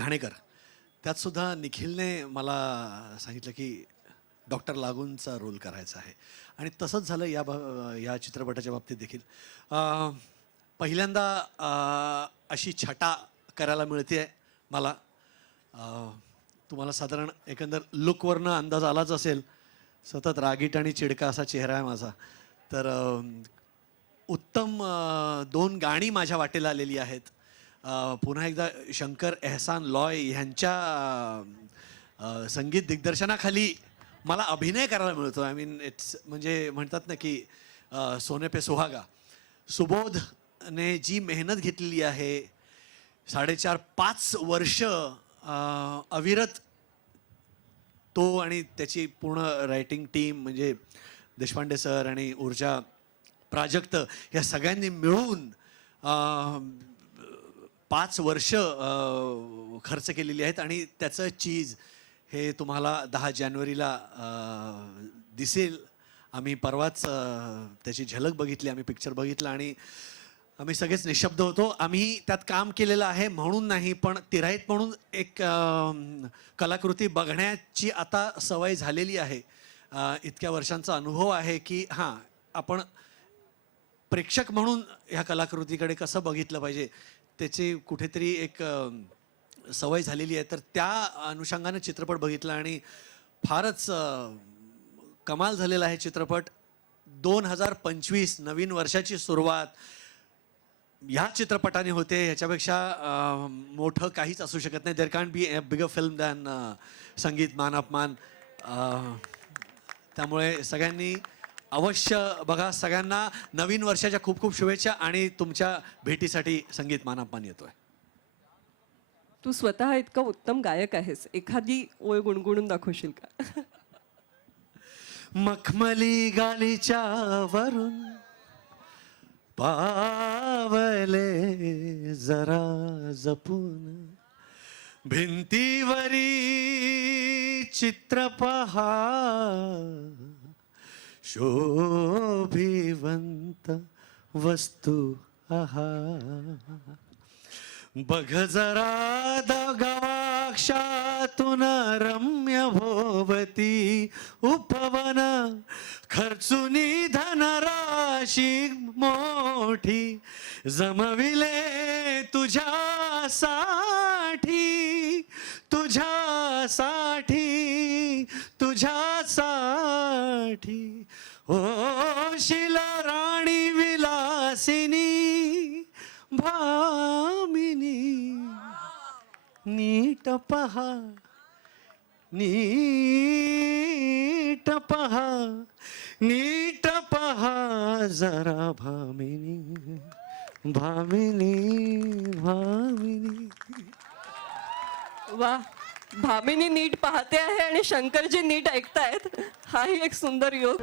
घाणेकर. त्यातसुद्धा निखिलने मला सांगितलं की डॉक्टर लागूनचा रोल करायचा आहे. आणि तसंच झालं या बा या चित्रपटाच्या बाबतीत देखील. पहिल्यांदा अशी छटा करायला मिळते आहे मला तुम्हाला साधारण एकंदर लुकवरनं अंदाज आलाच असेल. सतत रागीट आणि चिडका असा चेहरा आहे माझा. तर उत्तम दोन गाणी माझ्या वाटेला आलेली आहेत. पुन्हा एकदा शंकर एहसान लॉय ह्यांच्या संगीत दिग्दर्शनाखाली मला अभिनय करायला मिळतो. आय मीन इट्स म्हणजे म्हणतात ना की सोने पे सुहागा. सुबोधने जी मेहनत घेतलेली आहे साडेचार पाच वर्ष अविरत तो आणि त्याची पूर्ण रायटिंग टीम म्हणजे देशपांडे सर आणि ऊर्जा प्राजक्त या सगळ्यांनी मिळून पाच वर्ष खर्च केलेली आहेत आणि त्याचं चीज हे तुम्हाला दहा जानेवारीला दिसेल. आम्ही परवाच त्याची झलक बघितली आम्ही पिक्चर बघितला आणि आम्ही सगळेच निशब्द होतो. आम्ही त्यात काम केलेलं आहे म्हणून नाही पण तिराईत म्हणून एक कलाकृती बघण्याची आता सवय झालेली आहे. इतक्या वर्षांचा अनुभव आहे की हां आपण प्रेक्षक म्हणून ह्या कलाकृतीकडे कसं बघितलं पाहिजे? त्याची कुठेतरी एक सवय झालेली आहे. तर त्या अनुषंगाने चित्रपट बघितला आणि फारच कमाल झालेला आहे चित्रपट. दोन हजार पंचवीस नवीन वर्षाची सुरुवात ह्या चित्रपटाने होते. ह्याच्यापेक्षा मोठं काहीच असू शकत नाही. There can't be a bigger film than संगीत मान अपमान. त्यामुळे सगळ्यांनी अवश्य बघा सगळ्यांना नवीन वर्षाच्या खूप खूप शुभेच्छा आणि तुमच्या भेटीसाठी संगीत मान अपमान येतोय. तू स्वतः इतका उत्तम गायक आहेस. एखादी ओळ गुणगुणून दाखवशील का? मखमली गालीच्या वरून पावले जरा जपून भिंतीवरी चित्र पहा. शोभिवंत वस्तू आहा. बघ जरा दगवाक्षातून रम्य भोवती उपवन खर्चुनी धनराशी मोठी जमविले तुझ्यासाठी तुझ्यासाठी साठी ओ शिला राणी विलासिनी भामिनी. नीट पहा. नीट पहा. नीट पहा जरा भामिनी. भामिनी भामिनी. वा. भामिनी नीट पाहते आहे आणि शंकरजी नीट ऐकतायत. हाही एक सुंदर योग.